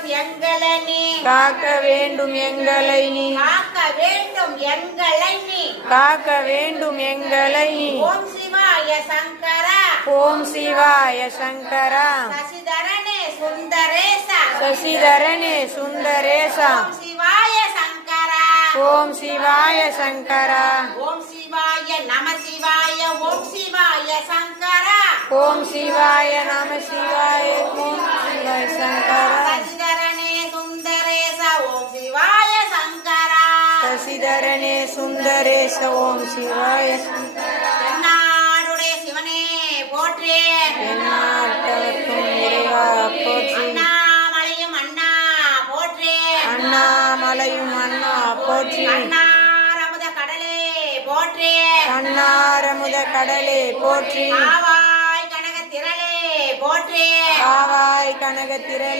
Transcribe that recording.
வேண்டும் எங்களை நீ காக்க வேண்டும் எங்களை நீ காக்க வேண்டும் எங்களை நீ காக்க வேண்டும் எங்களை நீ ஓம் சிவாய சங்கரா ஓம் சிவாய சங்கரா சசிதரனே சுந்தரேசா சசிதரனே சுந்தரேசா ஓம் சிவாய சங்கரா ஓம் சிவாய சங்கரா ஓம் சிவாய நம சிவாய ஓம் சிவாய சங்கரா ஓம் சிவாய நம சிவாய ஓம் சிவாய சங்கரா சசிதரனே சுந்தரேசா ஓம் சிவாய சங்கரா சசிதரனே சுந்தரேச ஓம் சிவாய என்னாடுடைய சிவனே போற்றே எந்நாட்டவர்க்கும் இறைவா போற்றி அண்ணாமலையும் அண்ணா போற்றே அண்ணாமலையும் அண்ணா போற்றி அண்ணாரமுத கடலே போற்றே அண்ணாரமுத கடலே போற்றி ஆவாய் கனக திரளே போற்றே ஆவாய் கனக திரளே